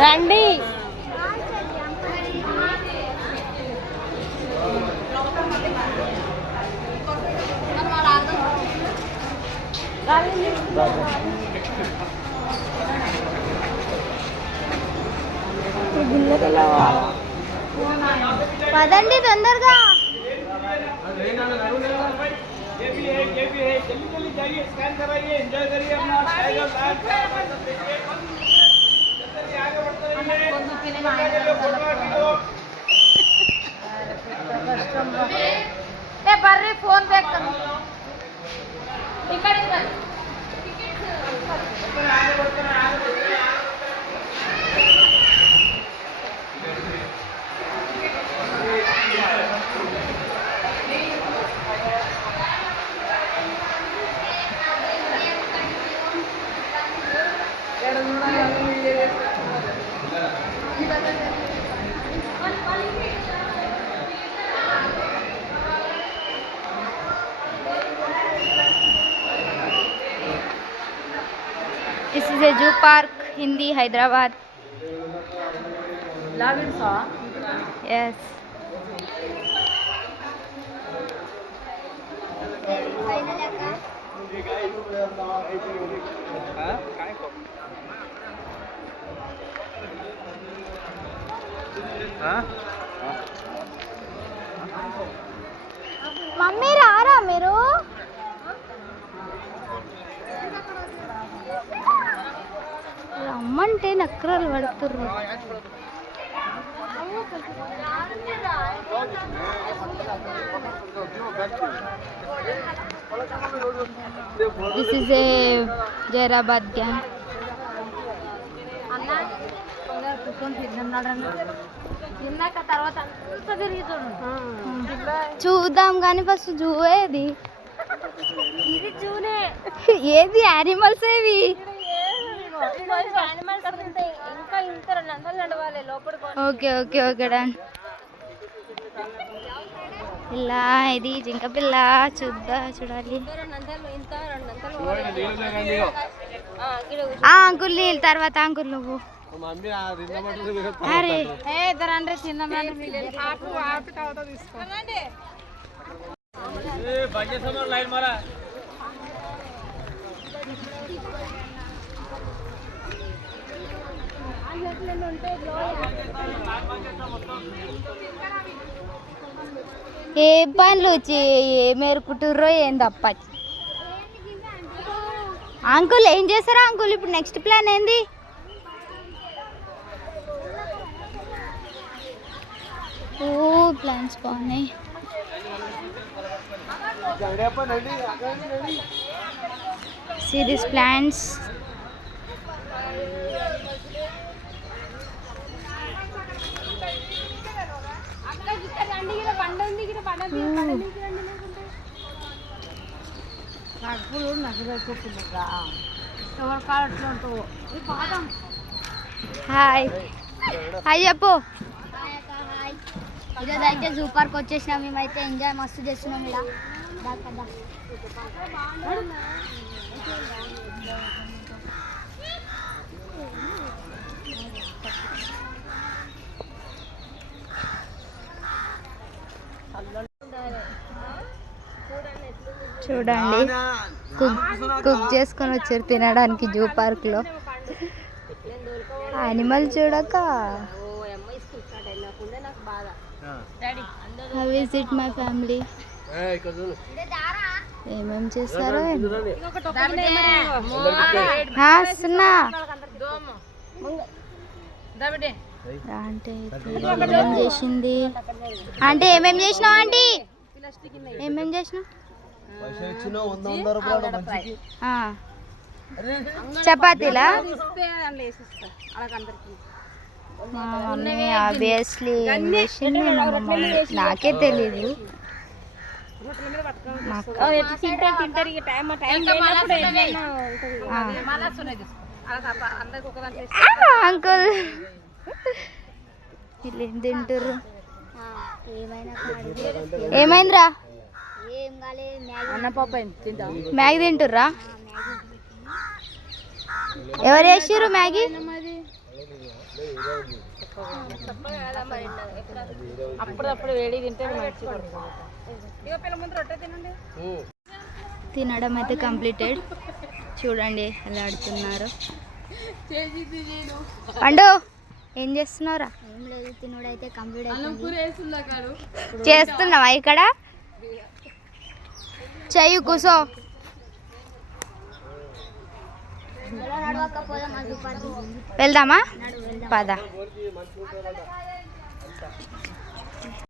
రండి. పదండి తొందరగా. బర్రీ ఫోన్ పే ఇక్కడ This is a zoo park, Hindi, Hyderabad. Yes. Mummy రారా మీరు? రమ్మంటే నక్కరాలు పడుతుర్రు. దిస్ ఇస్ ఏ జైరాబాద్ గ్యాంగ్. చూద్దాం కానీ ఫస్ట్ జూ ఏది? ఇది జూనే. ఏది యానిమల్స్ ఏవి? Okay okay okay done. ఇలా ఇది జింక పిల్ల చూడాలి. అంకుల్ నీళ్ళు తర్వాత అంకుల్ నువ్వు. అరే ఏ పనులు వచ్చి మేరుకుంటుర్రో ఏందప్ప. అంకుల్ ఏం చేస్తారా అంకుల్? ఇప్పుడు నెక్స్ట్ ప్లాన్ ఏంది? ఓ ప్లాన్స్ బాగున్నాయి. See these plants. Hi hi చెప్పు. ఈరోజు అయితే జూ పార్క్ వచ్చేసినాం. మేమైతే ఎంజాయ్ మస్తు చేస్తున్నాం. ఇలా చూడండి కుక్ చేసుకొని వచ్చారు తినడానికి జూ పార్క్ లో. యానిమల్ చూడక how is it my family? ఏమేం చేస్తారో సున్నా అంటే ఏమేం చేసింది అంటే ఏమేం చేసినావు ఆంటీ? ఏమేం చేసినావు? చపాతీలా? మా మమ్మీ ఆబ్వియస్లీ ఏం చేసింది నాకే తెలీదు. అంకుల్ వీళ్ళు ఏం తింటారు? ఏమైందిరా? మ్యాగీ తింటుర్రా? ఎవరు వేసిర్రు మ్యాగీ? అప్పుడప్పుడు వేడి తింటే మంచిగా తినడం అయితే కంప్లీటెడ్. చూడండి ఎలా ఆడుతున్నారు. పండు ఏం చేస్తున్నావురా? ఏం లేదు, తినుడైతే కంప్లీట్ అయిపోయింది. చేస్తున్నావా ఇక్కడ? చెయ్యి కూసో. వెళ్దామా? పద.